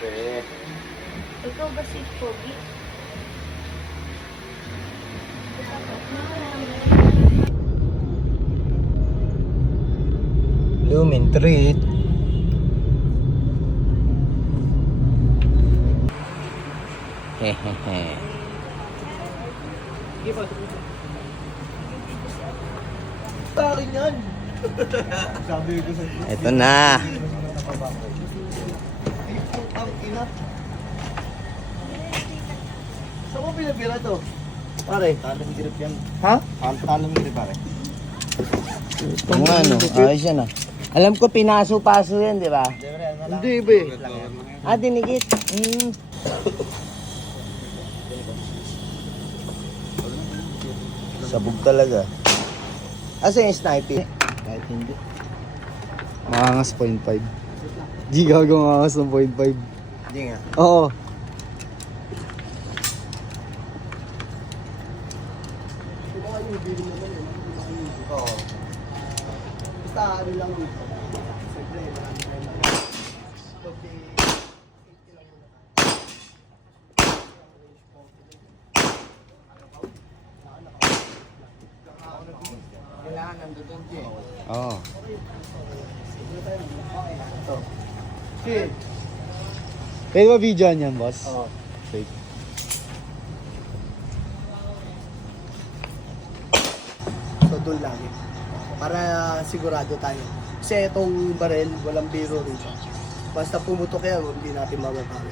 Siyempre. Ikaw ba si Pogi? Lumin treat. Hehehe. Sa akin yan. Sabi ko sa iyo. Ito na. Ang ina. Saan mo pinapira to? Pare, talong grip yan. Ha? Talong grip pare. Kung ano, ayos yan ah. Alam ko pinaso-paso yan, di ba? Hindi ba eh. Ah, dinigit. Sabog talaga. Asa yung sniper? Kahit hindi. Makangas 0.5. Di gagawang makangas ng 0.5. Hindi nga. Oo. Oo. Basta ano lang dito. Siyempre, marami tayong mga. Kailangan nandun siya. Oo. Shit. Pwede ba video niyan, boss? Oo. Fake. So doon lagi. Para sigurado tayo. Kasi itong barel, walang biro rin siya. Basta pumutok yan, hindi natin mababali.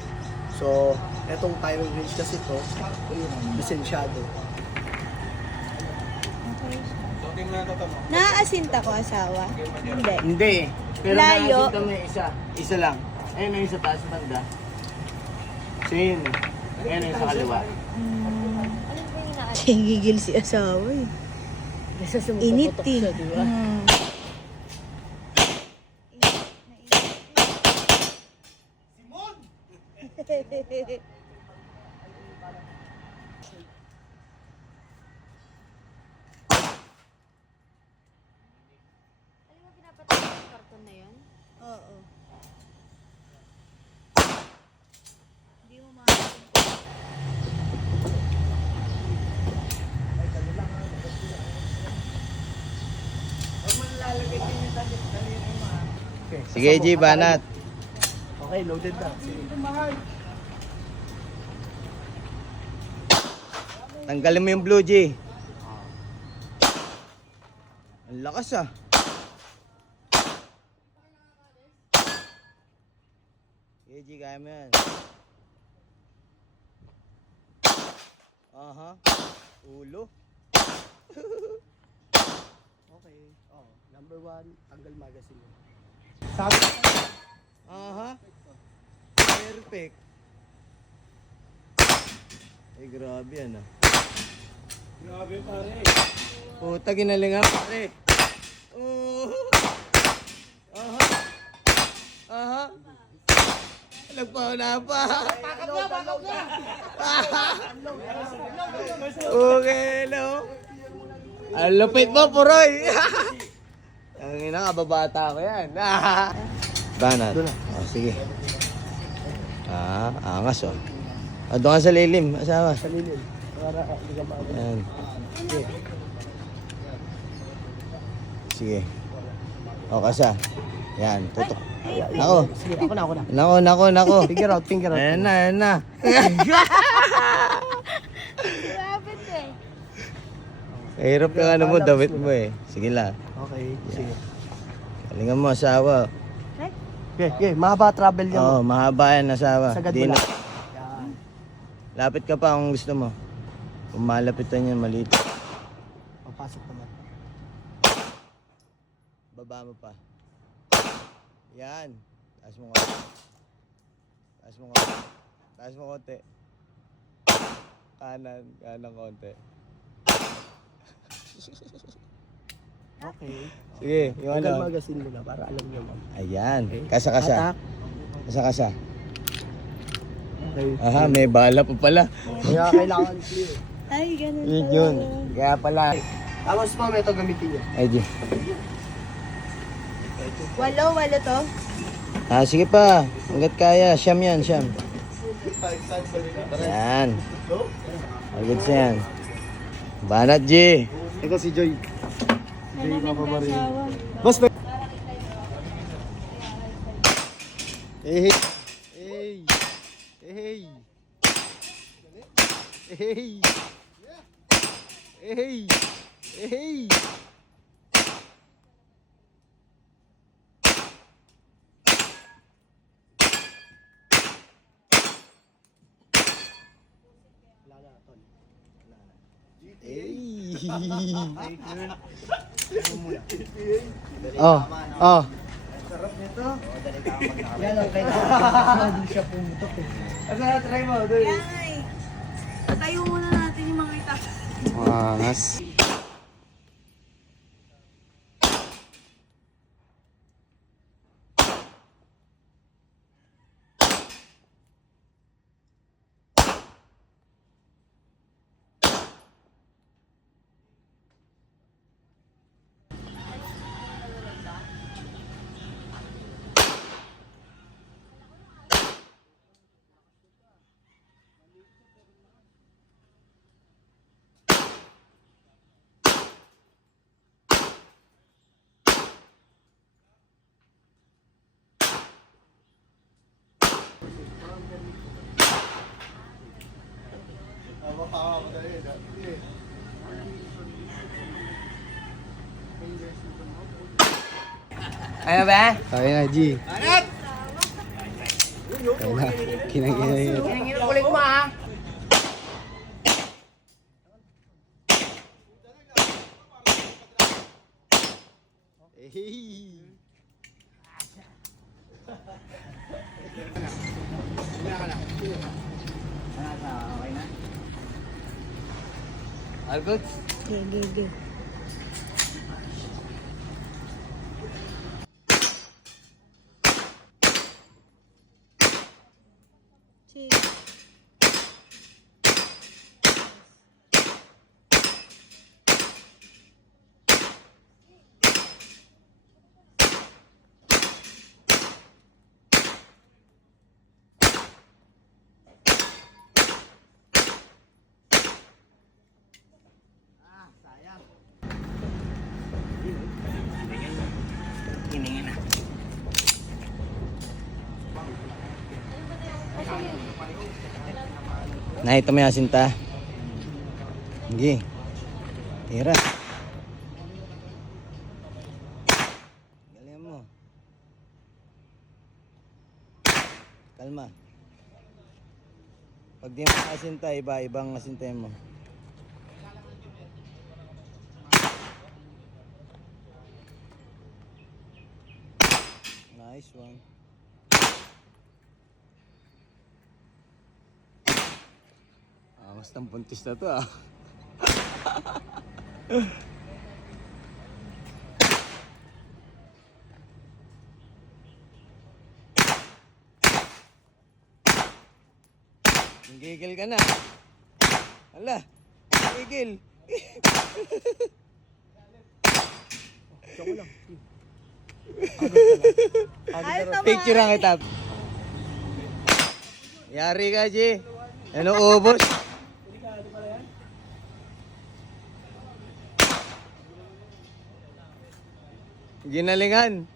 So, itong firing range kasi ito, lisensyado. Naaasinta ko asawa? Hindi. Hindi. Pero Layo. nakasita mo yung isa. Isa lang. Ayun na yung sa taas banda. So yun eh. Ayun na yung sa kaliwa. Gigil si asawa eh. Init eh. Alam mo pinapatay yung karton na yun? Oo. Hindi mo Sige, G, banat. Okay, loaded na. Sige. Tanggalin mo yung blue, G. Ang lakas ah. Sige, G, kaya mo yan. Aha. Ulo. Okay. Oh, number 1, tanggal magazine. Aha. Perfect. Eh, grabe yan ah. Grabe pare. Puta, ginalingan pare. Oh. Aha. Aha. Nagpauna pa. Bakap na! Okay, hello. Ang lupit mo, Puroy. Ang ina, kababata ko yan. Banat. Oh, sige. Angas oh. Doon ka sa lilim, asawa. Sa lilim. Para hindi ka maabot. Yan. Sige. O, kasa. Yan, tutok. Nako. Sige, ako na. Nako. Finger out. Ayan na. Grabe eh. Hirap yung ano mo, damit mo eh. Sige lang. Okay, sige. Kalingan mo, asawa. Okay, mahaba travel yan. Oo, mahaba yan, asawa. Sagad Di mo na. lang. Yan. Lapit ka pa kung gusto mo. Kung malapitan yan, maliit. Papasok naman. Baba mo pa. Yan. Taas mo konti. Taas mo konti. Kanan konti. Okay. Sige, yung Tanggal ano. magazine muna para alam niyo ma'am. Ayan. Okay. Kasa. Atak. Kasa. Okay. Aha, may bala pa pala. Kaya kailangan clear. Ay, ganun Yun. Kaya pala. Tapos ma'am, ito gamitin niyo. Ay, di. Walo to? Sige pa. Hanggat kaya. Siyam yan, siyam. Yan. Agad siya yan. Banat, G. Ito si Joy. Sana nagkasawa. Boss, hey. Hey. Hey. Hey. Hey. Hey. Oh, oh. Yan ang kailangan. Hindi siya pumutok eh. Asa na, try mo. Doy. Yan ay. Tayo muna natin yung mga itas. Angas. Ano ba? Kaya na, G. Kaya na. Kinang-kinang. Kulit mo ha. Hey. All good? Ge. Sige. Nakita mo yung asinta? Sige. Tira. Galingan mo. Kalma. Pag di mo asinta, ibang asinta mo. Nice one. Mas ng buntis na to ah. Gigil ka na. Hala, gigil. Choco lang. Picture ang kita. Yari ka, G. Ano ubos? Ginalingan.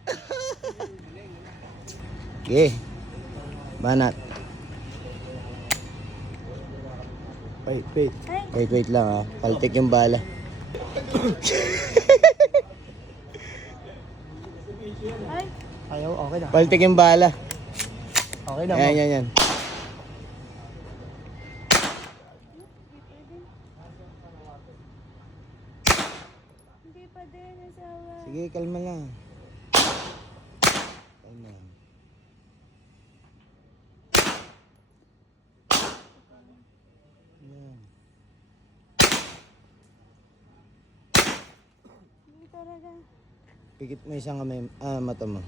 Okay. Banat. Wait lang ah. Paltik yung bala. Ay, Ayaw, okay na. Paltik yung bala. Okay na. Yan. hindi pa din asawa. Sige, kalma lang. Kalma lang. Yan. Hindi talaga. Pikit mo isang kamay, mata mo.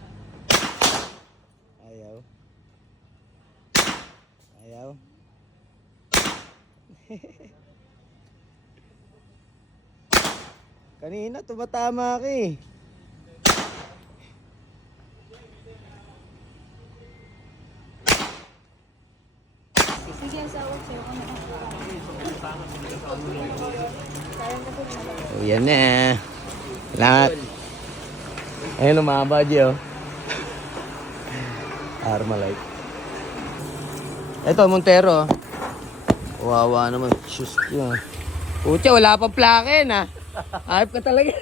Ayaw. Kanina, tumatama ka eh. Oh, yan na. Lahat. Ayun, umaba, G, oh. Armalite. Ito, Montero. Wawa naman. Shoes yun. Pucha, wala pang plaken, ha? Hype ka talaga.